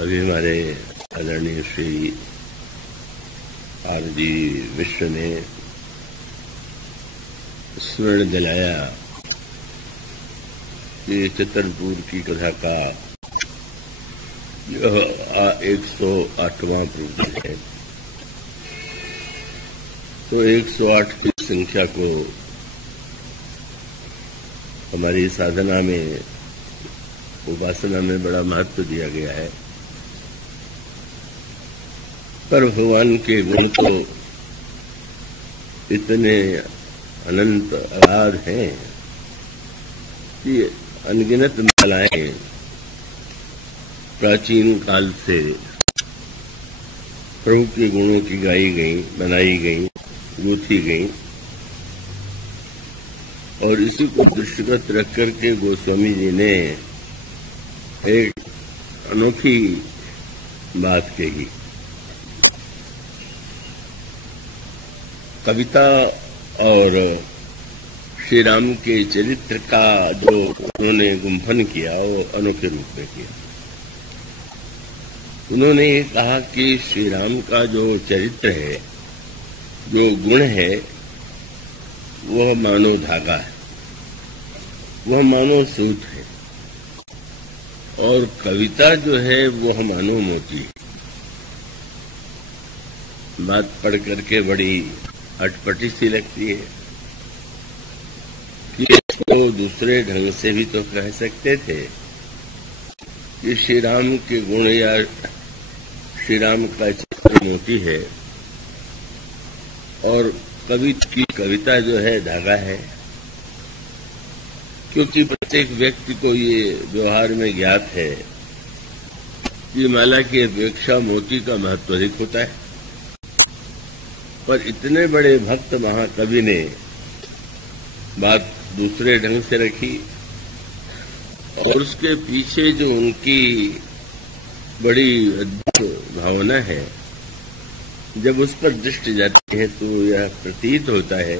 अभी हमारे आदरणीय श्री आर.जी. मिश्र ने स्मरण दिलाया कि चित्रकूट की कथा का यह 108वां प्रवचन है। तो 108 की संख्या को हमारी साधना में, उपासना में बड़ा महत्व दिया गया है। पर भगवान के गुण तो इतने अनंत अगाध हैं कि अनगिनत मालाएं प्राचीन काल से प्रभु के गुणों की गाई गई, बनाई गई, गूंथी गई और इसी को दृष्टिगत रख करके गोस्वामी जी ने एक अनोखी बात कही। कविता और श्री राम के चरित्र का जो उन्होंने गुंफन किया वो अनोखे रूप में किया। उन्होंने ये कहा कि श्री राम का जो चरित्र है, जो गुण है, वह मानो धागा है, वह मानो सूत है, और कविता जो है वह मानो मोती है। बात पढ़ करके बड़ी अटपटी सी लगती है कि इसको दूसरे ढंग से भी तो कह सकते थे कि श्री राम के गुण या श्री राम का चित्र मोती है और कवि की कविता जो है धागा है। क्योंकि प्रत्येक व्यक्ति को ये व्यवहार में ज्ञात है कि माला की अपेक्षा मोती का महत्व अधिक होता है। पर इतने बड़े भक्त महाकवि ने बात दूसरे ढंग से रखी और उसके पीछे जो उनकी बड़ी अद्भुत भावना है, जब उस पर दृष्टि जाती है तो यह प्रतीत होता है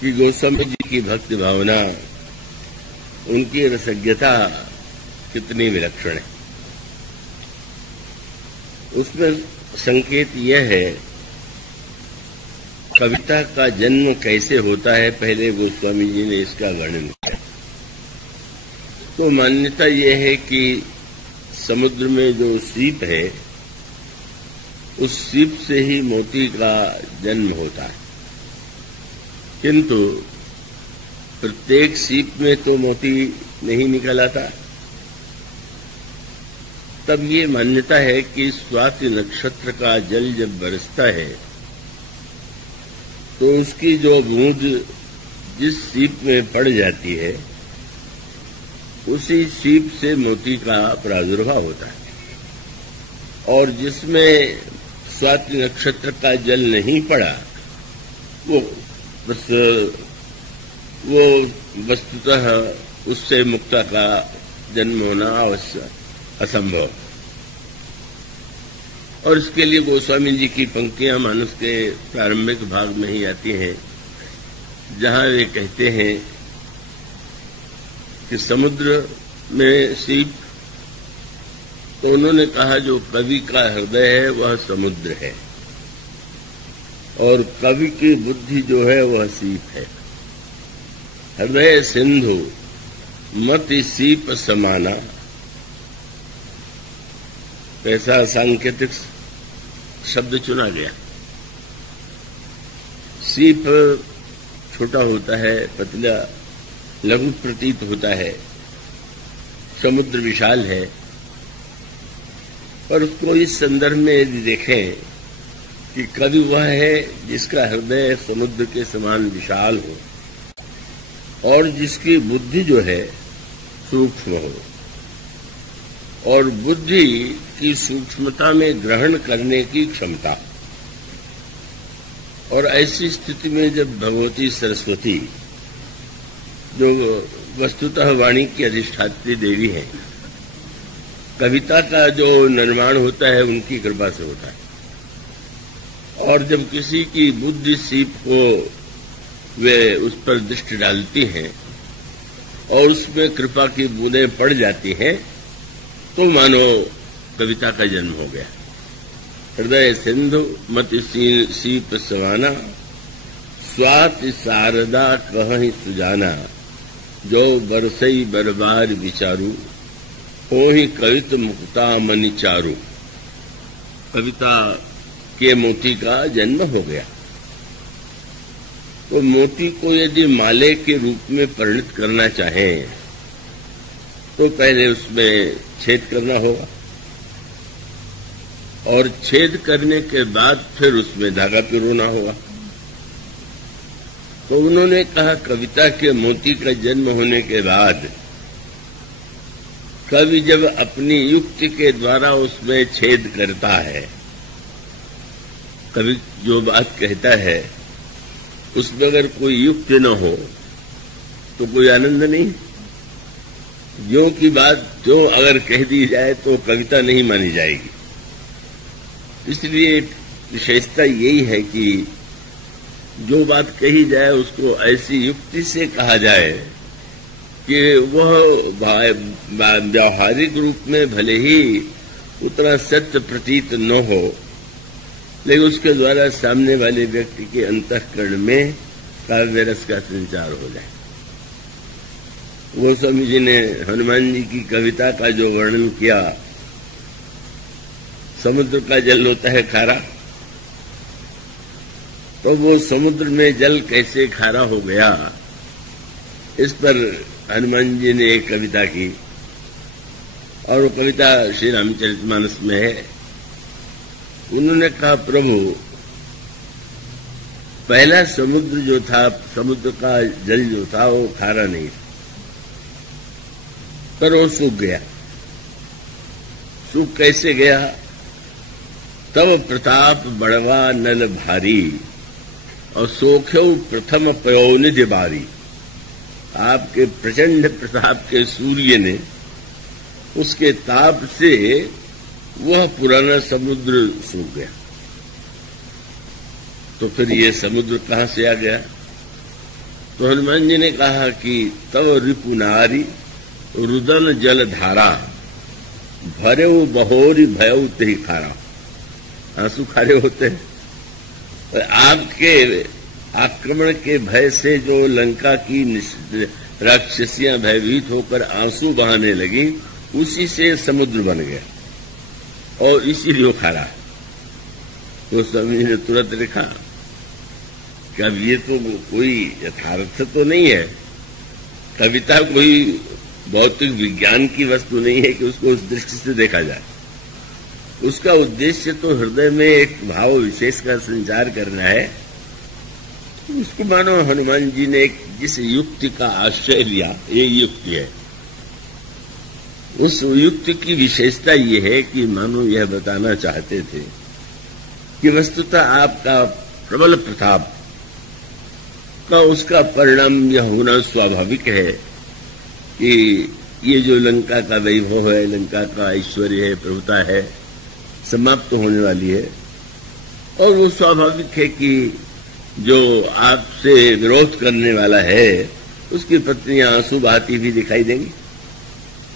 कि गोस्वामी जी की भक्ति भावना, उनकी रसज्ञता कितनी विलक्षण है। उसमें संकेत यह है कविता का जन्म कैसे होता है, पहले गोस्वामी जी ने इसका वर्णन किया। तो मान्यता यह है कि समुद्र में जो सीप है, उस सीप से ही मोती का जन्म होता है। किंतु प्रत्येक सीप में तो मोती नहीं निकल आता। तब ये मान्यता है कि स्वाति नक्षत्र का जल जब बरसता है तो उसकी जो बूंद जिस सीप में पड़ जाती है, उसी सीप से मोती का प्रादुर्भाव होता है। और जिसमें स्वाति नक्षत्र का जल नहीं पड़ा, वो वस्तुतः उससे मुक्ता का जन्म होना आवश्यक असंभव। और इसके लिए गोस्वामी जी की पंक्तियां मानस के प्रारंभिक भाग में ही आती हैं, जहां वे कहते हैं कि समुद्र में सीप, तो उन्होंने कहा जो कवि का हृदय है वह समुद्र है और कवि की बुद्धि जो है वह सीप है। हृदय सिंधु मति सीप समाना, ऐसा सांकेतिक शब्द चुना गया। सीप छोटा होता है, पतला लघु प्रतीत होता है, समुद्र विशाल है। पर उसको इस संदर्भ में यदि देखें कि कवि वह है जिसका हृदय समुद्र के समान विशाल हो और जिसकी बुद्धि जो है सूक्ष्म हो, और बुद्धि की सूक्ष्मता में ग्रहण करने की क्षमता। और ऐसी स्थिति में जब भगवती सरस्वती, जो वस्तुतः वाणी की अधिष्ठात्री देवी हैं, कविता का जो निर्माण होता है उनकी कृपा से होता है। और जब किसी की बुद्धि सीप को वे उस पर दृष्टि डालती हैं और उसमें कृपा की बूंदें पड़ जाती हैं, तो मानो कविता का जन्म हो गया। हृदय सिंधु मति शीत सवाना, स्वाति शारदा कहीं सुजाना, जो बरसई बरबार विचारू, हो ही कवित मुक्ता मनि चारू। कविता के मोती का जन्म हो गया। तो मोती को यदि माले के रूप में परिणत करना चाहें तो पहले उसमें छेद करना होगा, और छेद करने के बाद फिर उसमें धागा पिरोना होगा। तो उन्होंने कहा कविता के मोती का जन्म होने के बाद कवि जब अपनी युक्ति के द्वारा उसमें छेद करता है, कवि जो बात कहता है उसमें अगर कोई युक्ति न हो तो कोई आनंद नहीं। जो की बात जो अगर कह दी जाए तो कविता नहीं मानी जाएगी। इसलिए विशेषता यही है कि जो बात कही जाए उसको ऐसी युक्ति से कहा जाए कि वह व्यावहारिक रूप में भले ही उतना सत्य प्रतीत न हो, लेकिन उसके द्वारा सामने वाले व्यक्ति के अंतःकरण में काव्य रस का संचार हो जाए। गोस्वामी जी ने हनुमान जी की कविता का जो वर्णन किया, समुद्र का जल होता है खारा, तो वो समुद्र में जल कैसे खारा हो गया, इस पर हनुमान जी ने एक कविता की, और वो कविता श्री रामचरितमानस में है। उन्होंने कहा प्रभु, पहला समुद्र जो था, समुद्र का जल जो था वो खारा नहीं था, पर वो सूख गया। सूख कैसे गया? तब प्रताप बड़वा नल भारी, और सोख्यो प्रथम पयोनिधि बारी। आपके प्रचंड प्रताप के सूर्य ने उसके ताप से वह पुराना समुद्र सूख गया। तो फिर ये समुद्र कहां से आ गया? तो हनुमान जी ने कहा कि तव रिपुनारी रुदन जल धारा, भरे बहोरी भयउ तेहि खारा। आंसू खारे होते हैं। आपके आक्रमण के भय से जो लंका की राक्षसियां भयभीत होकर आंसू बहाने लगी, उसी से समुद्र बन गया और इसीलिए वो खारा। तो स्वामी ने तुरंत लिखा कि अब ये तो कोई यथार्थ तो नहीं है, कविता कोई भौतिक विज्ञान की वस्तु नहीं है कि उसको उस दृष्टि से देखा जाए। उसका उद्देश्य तो हृदय में एक भाव विशेष का संचार करना है। उसको मानो हनुमान जी ने एक जिस युक्ति का आश्रय लिया, ये युक्ति है। उस युक्ति की विशेषता ये है कि मानो यह बताना चाहते थे कि वस्तुतः आपका प्रबल प्रताप का उसका परिणाम यह होना स्वाभाविक है कि ये जो लंका का वैभव है, लंका का ऐश्वर्य है, प्रभुता है, समाप्त होने वाली है। और वो स्वाभाविक है कि जो आपसे विरोध करने वाला है उसकी पत्नियां आंसू बहाती हुई दिखाई देंगी।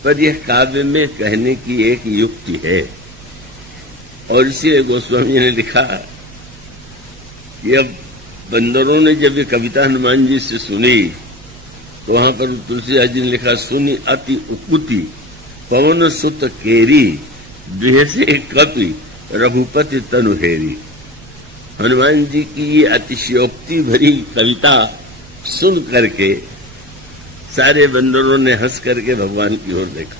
पर यह काव्य में कहने की एक युक्ति है, और इसीलिए गोस्वामी जी ने लिखा कि अब बंदरों ने जब ये कविता हनुमान जी से सुनी तो वहां पर तुलसीदास जी ने लिखा, सुनी अति उकुति पवन सुत केरी, देह से कपि रघुपति तनुहेरी। हनुमान जी की ये अतिशयोक्ति भरी कविता सुन करके सारे बंदरों ने हंस करके भगवान की ओर देखा,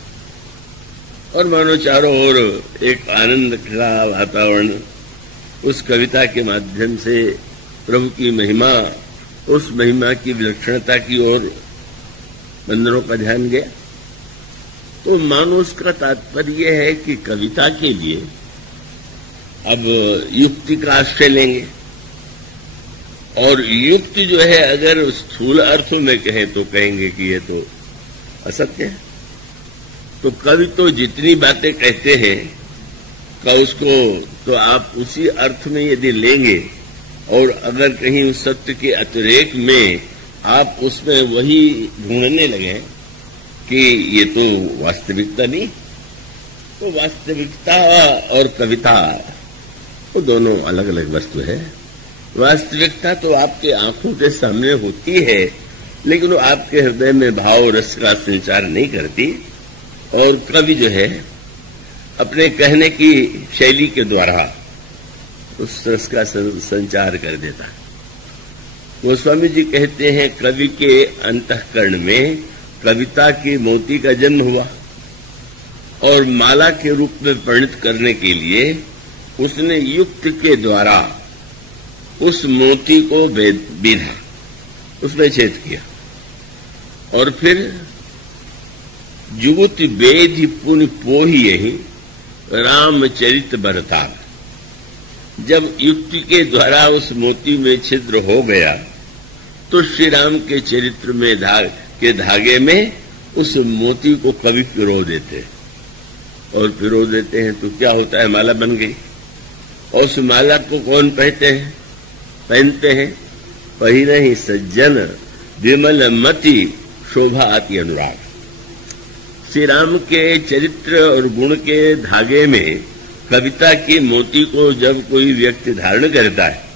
और मानो चारों ओर एक आनंद का वातावरण उस कविता के माध्यम से प्रभु की महिमा, उस महिमा की विलक्षणता की ओर बंदरों का ध्यान गया। तो मानो उसका तात्पर्य है कि कविता के लिए अब युक्ति का आश्रय लेंगे, और युक्ति जो है अगर स्थूल अर्थ में कहें तो कहेंगे कि ये तो असत्य है। तो कवि तो जितनी बातें कहते हैं का उसको तो आप उसी अर्थ में यदि लेंगे, और अगर कहीं उस सत्य के अतिरेक में आप उसमें वही ढूंढने लगे कि ये तो वास्तविकता नहीं, तो वास्तविकता और कविता वो दोनों अलग अलग वस्तु है। वास्तविकता तो आपके आंखों के सामने होती है, लेकिन वो आपके हृदय में भाव रस का संचार नहीं करती। और कवि जो है अपने कहने की शैली के द्वारा उस रस का संचार कर देता है। गोस्वामी जी कहते हैं कवि के अंतःकरण में कविता की मोती का जन्म हुआ और माला के रूप में परिणत करने के लिए उसने युक्ति के द्वारा उस मोती को बीधा, उसमें छेद किया और फिर जुगुत बेधि पुनि पोही यही रामचरित बरतार। जब युक्ति के द्वारा उस मोती में छिद्र हो गया तो श्री राम के चरित्र में धागे में उस मोती को कवि पिरो देते और पिरो देते हैं तो क्या होता है, माला बन गई। और उस माला को कौन पहनते हैं? पहिरे ही सज्जन विमल मति शोभा आती अनुराग। श्री राम के चरित्र और गुण के धागे में कविता की मोती को जब कोई व्यक्ति धारण करता है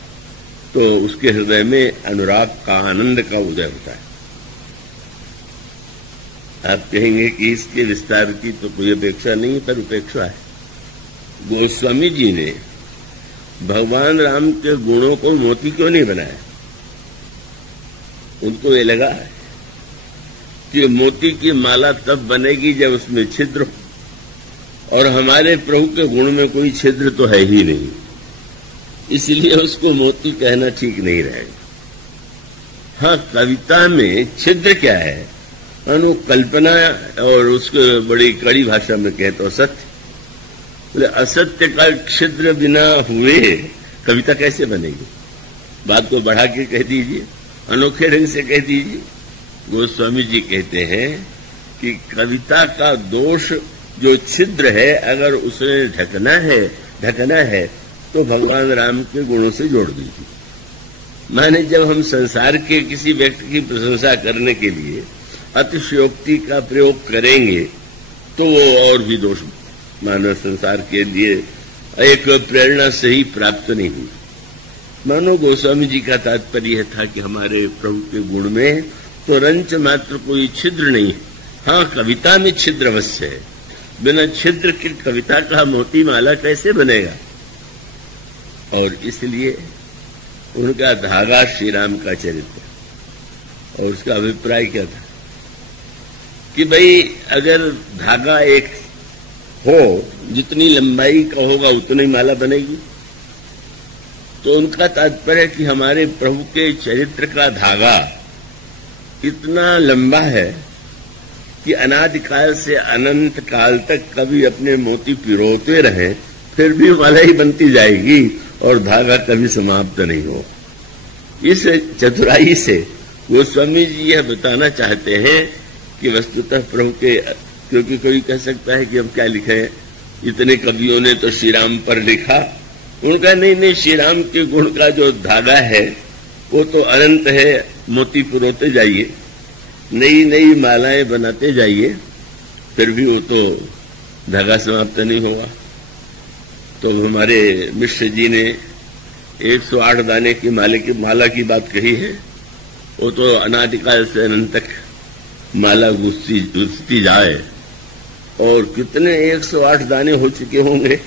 तो उसके हृदय में अनुराग का, आनंद का उदय होता है। आप कहेंगे कि इसके विस्तार की तो कोई अपेक्षा नहीं, पर उपेक्षा है। गोस्वामी जी ने भगवान राम के गुणों को मोती क्यों नहीं बनाया? उनको ये लगा कि मोती की माला तब बनेगी जब उसमें छिद्र हो, और हमारे प्रभु के गुण में कोई छिद्र तो है ही नहीं, इसलिए उसको मोती कहना ठीक नहीं रहेगा। हाँ, कविता में छिद्र क्या है? अनुकल्पना, और उसको बड़ी कड़ी भाषा में कहे तो सत्य। बोले असत्य का छिद्र बिना हुए कविता कैसे बनेगी? बात को बढ़ा के कह दीजिए, अनोखे ढंग से कह दीजिए। गोस्वामी जी कहते हैं कि कविता का दोष जो छिद्र है, अगर उसे ढकना है तो भगवान राम के गुणों से जोड़ दीजिए। माने जब हम संसार के किसी व्यक्ति की प्रशंसा करने के लिए अतिशयोक्ति का प्रयोग करेंगे तो वो और भी दोष मानव संसार के लिए एक प्रेरणा से ही प्राप्त नहीं हुई। मानो गोस्वामी जी का तात्पर्य था कि हमारे प्रभु के गुण में तो रंच मात्र कोई छिद्र नहीं है। हाँ, कविता में छिद्र अवश्य है, बिना छिद्र की कविता का मोती माला कैसे बनेगा? और इसलिए उनका धागा श्री राम का चरित्र, और उसका अभिप्राय क्या था कि भाई अगर धागा एक हो, जितनी लंबाई का होगा उतनी माला बनेगी। तो उनका तात्पर्य कि हमारे प्रभु के चरित्र का धागा इतना लंबा है कि अनादिकाल से अनंत काल तक कभी अपने मोती पिरोते रहे फिर भी माला ही बनती जाएगी और धागा कभी समाप्त नहीं हो। इस चतुराई से गोस्वामी जी यह बताना चाहते हैं कि वस्तुतः प्रभु के, क्योंकि कोई कह सकता है कि हम क्या लिखे, इतने कवियों ने तो श्री राम पर लिखा। उनका नहीं, श्री राम के गुण का जो धागा है वो तो अनंत है, मोती पिरोते जाइए, नई नई मालाएं बनाते जाइए, फिर भी वो तो धागा समाप्त नहीं होगा। तो हमारे मिश्र जी ने 108 दाने की माला की बात कही है, वो तो अनादिकाल से अनंत तक माला घुसती जाए, और कितने 108 दाने हो चुके होंगे,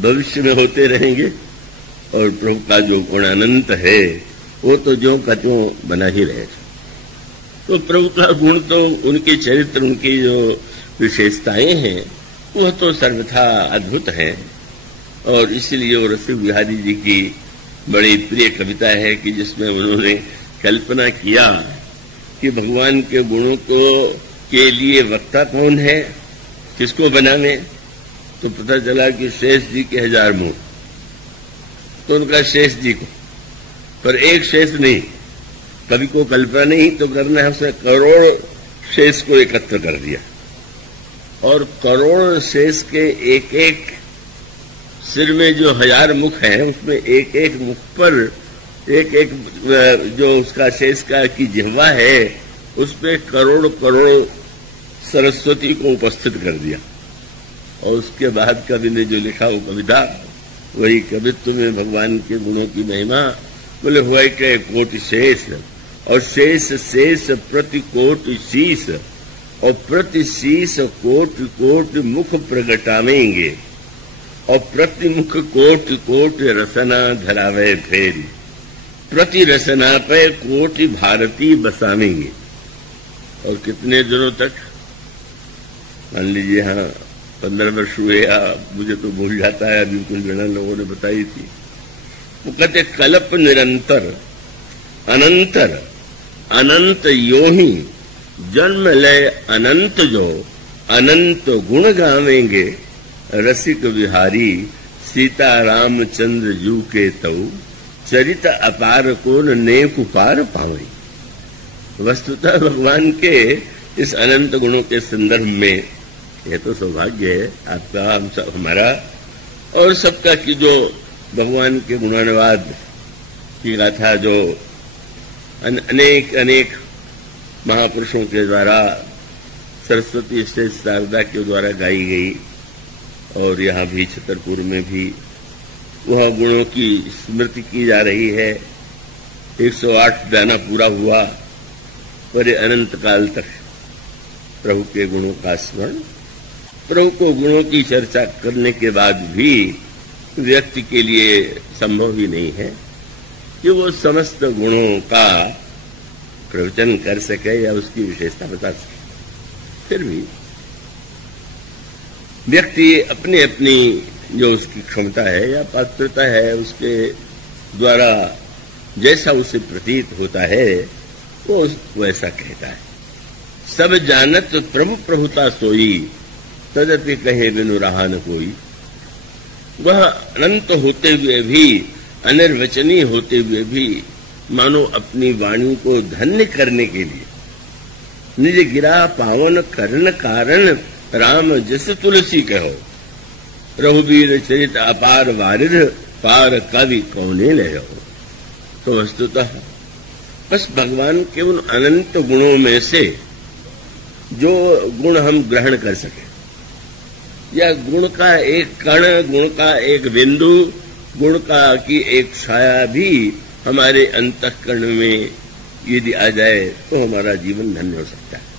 भविष्य में होते रहेंगे, और प्रभु का जो गुण अनंत है वो तो ज्यों का त्यों बना ही रहेगा। तो प्रभु का गुण तो उनके चरित्र, उनकी जो विशेषताएं हैं वह तो सर्वथा अद्भुत है। और इसलिए वो रसिक बिहारी जी की बड़ी प्रिय कविता है कि जिसमें उन्होंने कल्पना किया कि भगवान के गुणों के लिए वक्ता कौन है, किसको बनावे। तो पता चला कि शेष जी के 1000 मुंह, तो उनका शेष जी को, पर एक शेष नहीं, कवि को कल्पना नहीं तो करना है, उसने करोड़ शेष को एकत्र कर दिया, और करोड़ शेष के एक एक सिर में जो 1000 मुख हैं उसमें एक एक मुख पर एक एक जो उसका शेष का की जिह्वा है उसमें करोड़ करोड़ सरस्वती को उपस्थित कर दिया। और उसके बाद कवि ने जो लिखा वो कविता, वही कवित्व में भगवान के गुणों की महिमा। बोले हुआ के कोटि शेष, और शेष शेष प्रति कोटि शीश, और प्रति शीश कोटि कोटि मुख प्रगटावेंगे, और प्रति मुख कोटि कोटि रसना धरावे फेरी, प्रति रसना पे कोटि भारती बसावेंगे। और कितने दिनों तक, मान लीजिए हाँ 15 वर्ष हुए, या मुझे तो भूल जाता है, अभी कुछ गणना लोगों ने बताई थी। वो कहते कल्प निरंतर अनंतर अनंत यो ही जन्म लय अनंत जो, अनंत गुण गावेंगे रसिक विहारी, सीता रामचंद्र जू के तऊ चरित अपार को नेक उपार पावे। वस्तुतः भगवान के इस अनंत गुणों के संदर्भ में यह तो सौभाग्य है आपका, हम सब, हमारा और सबका, कि जो भगवान के गुणानुवाद की गाथा जो अनेक अनेक महापुरुषों के द्वारा, सरस्वती श्रेष्ठ शारदा के द्वारा गाई गई, और यहाँ भी छतरपुर में भी वह गुणों की स्मृति की जा रही है। 108 दाना पूरा हुआ, पर अनंत काल तक प्रभु के गुणों का स्मरण, प्रभु को गुणों की चर्चा करने के बाद भी व्यक्ति के लिए संभव ही नहीं है कि वो समस्त गुणों का प्रवचन कर सके या उसकी विशेषता बता सके। फिर भी व्यक्ति अपनी अपनी जो उसकी क्षमता है या पात्रता है, उसके द्वारा जैसा उसे प्रतीत होता है वो वैसा कहता है। सब जानत प्रभु प्रभुता सोई, तदपि कहे बिनु रहा न कोई। वह अनंत होते हुए भी, अनिर्वचनीय होते हुए भी, मानो अपनी वाणी को धन्य करने के लिए निज गिरा पावन करण कारण, राम जस तुलसी कहो, रघुबीर चरित अपार वारिध, पार कवि कौने ले हो। तो वस्तुतः बस भगवान के उन अनंत गुणों में से जो गुण हम ग्रहण कर सके, या गुण का एक कण, गुण का एक बिंदु, गुण का की एक छाया भी हमारे अंतःकरण में यदि आ जाए तो हमारा जीवन धन्य हो सकता है।